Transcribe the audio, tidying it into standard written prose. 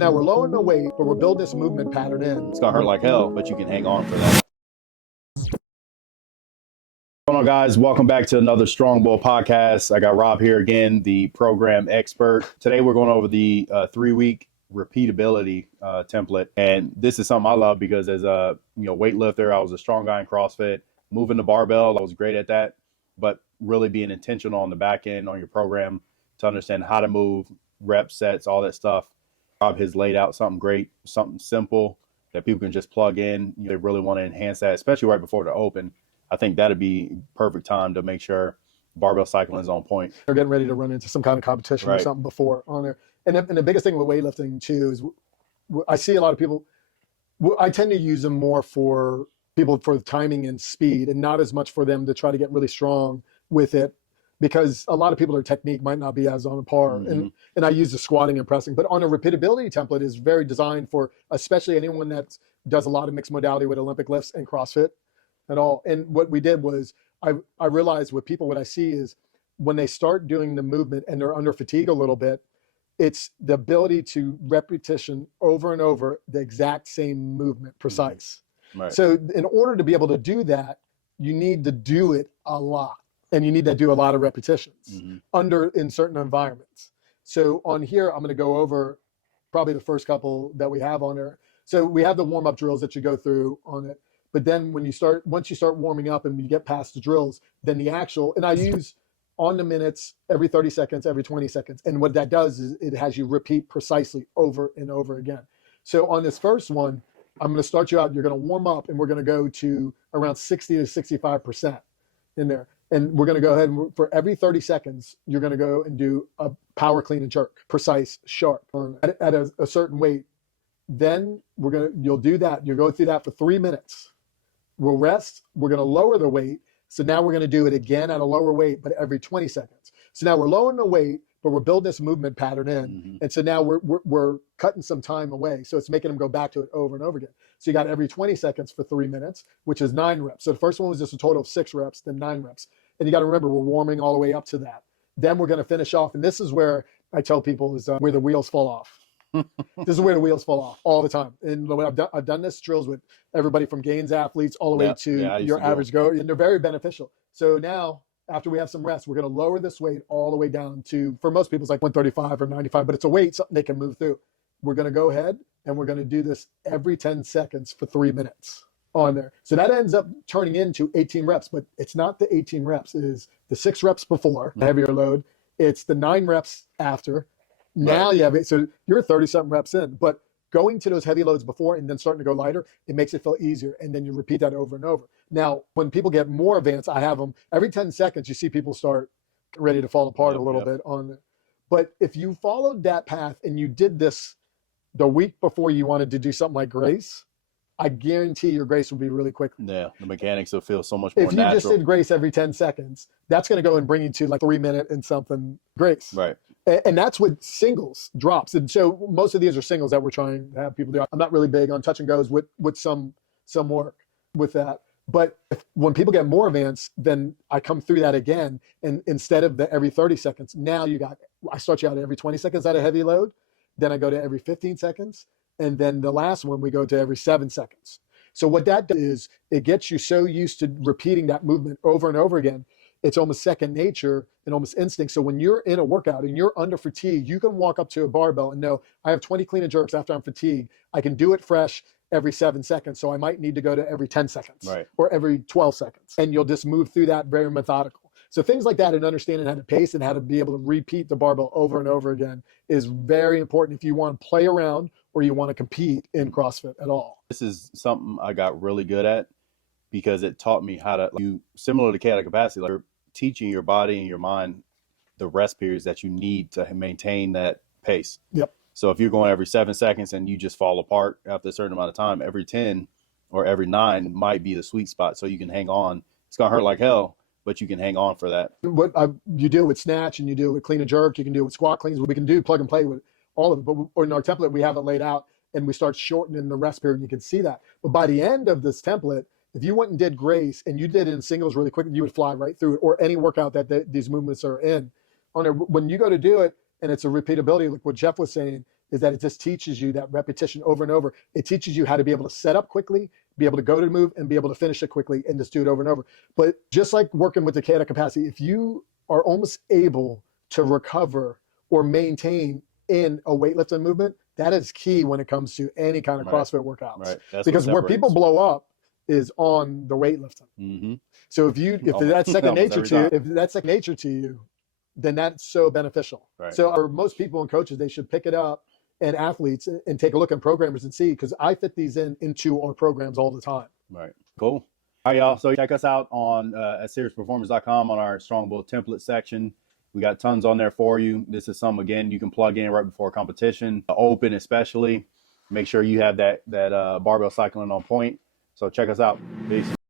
Now we're lowering the weight, but we're building this movement pattern in. It's gonna hurt like hell, but you can hang on for that. What's going on, guys? Welcome back to another Strong Bull podcast. I got Rob here again, the program expert. Today we're going over the 3-week repeatability template, and this is something I love because as a weightlifter, I was a strong guy in CrossFit. Moving the barbell, I was great at that, but really being intentional on the back end on your program to understand how to move, reps, sets, all that stuff. Rob has laid out something great, something simple that people can just plug in. They really want to enhance that, especially right before the open. I think that'd be perfect time to make sure barbell cycling is on point. They're getting ready to run into some kind of competition or something before on there. And the biggest thing with weightlifting too is I see a lot of people, I tend to use them more for people for timing and speed and not as much for them to try to get really strong with it, because a lot of people, their technique might not be as on par. And I use the squatting and pressing, but on a repeatability template is very designed for especially anyone that does a lot of mixed modality with Olympic lifts and CrossFit and all. And what we did was I realized with people, what I see is when they start doing the movement and they're under fatigue a little bit, it's the ability to repetition over and over the exact same movement, precise. Right. So in order to be able to do that, you need to do it a lot. And you need to do a lot of repetitions in certain environments. So on here, I'm going to go over probably the first couple that we have on there. So we have the warm-up drills that you go through on it. But then once you start warming up and you get past the drills, then the actual, and I use on the minutes every 30 seconds, every 20 seconds. And what that does is it has you repeat precisely over and over again. So on this first one, I'm going to start you out. You're going to warm up and we're going to go to around 60 to 65% in there. And we're going to go ahead and for every 30 seconds, you're going to go and do a power clean and jerk, precise, sharp, at a certain weight. Then you'll do that. You'll go through that for 3 minutes. We'll rest. We're going to lower the weight. So now we're going to do it again at a lower weight, but every 20 seconds. So now we're lowering the weight, but we're building this movement pattern in. And so now we're cutting some time away. So it's making them go back to it over and over again. So you got every 20 seconds for 3 minutes, which is 9 reps. So the first one was just a total of 6 reps, then 9 reps. And you got to remember, we're warming all the way up to that. Then we're going to finish off. And this is where I tell people is where the wheels fall off. This is where the wheels fall off all the time. And I've done this drills with everybody from gains athletes all the way to your average go. And they're very beneficial. So now, after we have some rest, we're going to lower this weight all the way down to, for most people, it's like 135 or 95, but it's a weight, something they can move through. We're going to go ahead and we're going to do this every 10 seconds for 3 minutes on there. So that ends up turning into 18 reps, but it's not the 18 reps. It is the 6 reps before, the heavier load. It's the 9 reps after. Now you have it. So you're 30-something reps in, but going to those heavy loads before and then starting to go lighter, it makes it feel easier. And then you repeat that over and over. Now, when people get more advanced, I have them every 10 seconds, you see people start ready to fall apart a little bit on it. But if you followed that path and you did this the week before you wanted to do something like Grace, I guarantee your Grace will be really quick. Yeah, the mechanics will feel so much more natural. If you just did Grace every 10 seconds, that's going to go and bring you to like 3 minute and something Grace. Right. And that's with singles drops. And so most of these are singles that we're trying to have people do. I'm not really big on touch and goes with some work with that. But when people get more advanced, then I come through that again. And instead of the every 30 seconds, now I start you out at every 20 seconds at a heavy load. Then I go to every 15 seconds. And then the last one, we go to every 7 seconds. So what that does is it gets you so used to repeating that movement over and over again. It's almost second nature and almost instinct. So when you're in a workout and you're under fatigue, you can walk up to a barbell and know, I have 20 clean and jerks after I'm fatigued. I can do it fresh every 7 seconds. So I might need to go to every 10 seconds or every 12 seconds. And you'll just move through that very methodical. So things like that and understanding how to pace and how to be able to repeat the barbell over and over again is very important if you want to play around or you want to compete in CrossFit at all. This is something I got really good at because it taught me how to, similar to chaotic capacity, like you're teaching your body and your mind the rest periods that you need to maintain that pace. Yep. So if you're going every 7 seconds and you just fall apart after a certain amount of time, every 10 or every 9 might be the sweet spot. So you can hang on. It's going to hurt like hell, but you can hang on for that. What you do with snatch and you do with clean and jerk, you can do with squat cleans. We can do plug and play with all of it. But in our template, we have it laid out and we start shortening the rest period and you can see that. But by the end of this template, if you went and did Grace and you did it in singles really quick, you would fly right through it, or any workout that these movements are in. When you go to do it and it's a repeatability, like what Jeff was saying, is that it just teaches you that repetition over and over. It teaches you how to be able to set up quickly, be able to go to the move, and be able to finish it quickly and just do it over and over. But just like working with the chaotic capacity, if you are almost able to recover or maintain in a weightlifting movement, that is key when it comes to any kind of CrossFit workouts. Right. That's because where people blow up is on the weightlifting. Mm-hmm. So if that's second nature to you, if that's second nature to you, then that's so beneficial. Right. So for most people and coaches, they should pick it up, and athletes, and take a look at programmers and see, because I fit these into our programs all the time. Right. Cool. All right, y'all. So check us out on at cerusperformance.com on our Strong Bull template section. We got tons on there for you. This is some, again, you can plug in right before competition, open especially. Make sure you have that barbell cycling on point. So check us out. Peace.